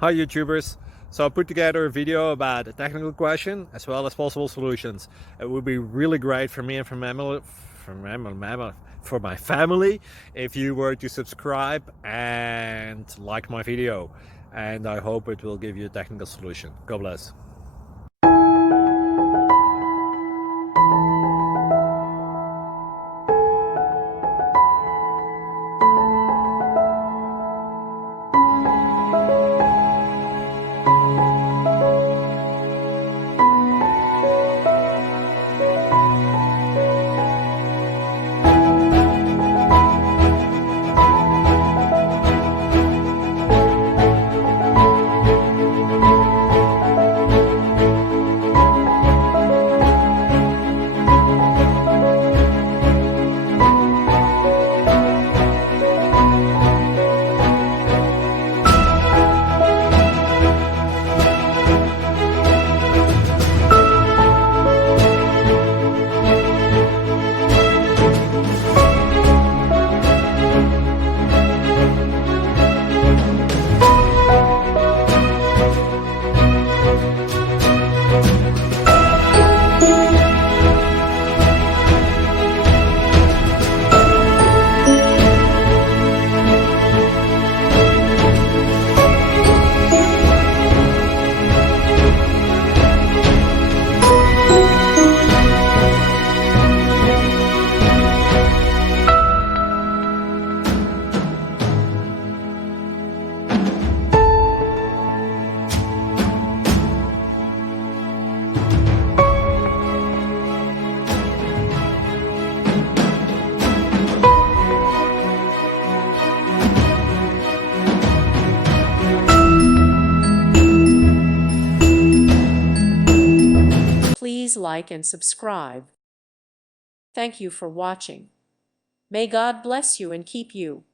Hi YouTubers! So I put together a video about a technical question as well as possible solutions. It would be really great for me and for my family if you were to subscribe and like my video, and I hope it will give you a technical solution. God bless. Please like and subscribe. Thank you for watching. May God bless you and keep you.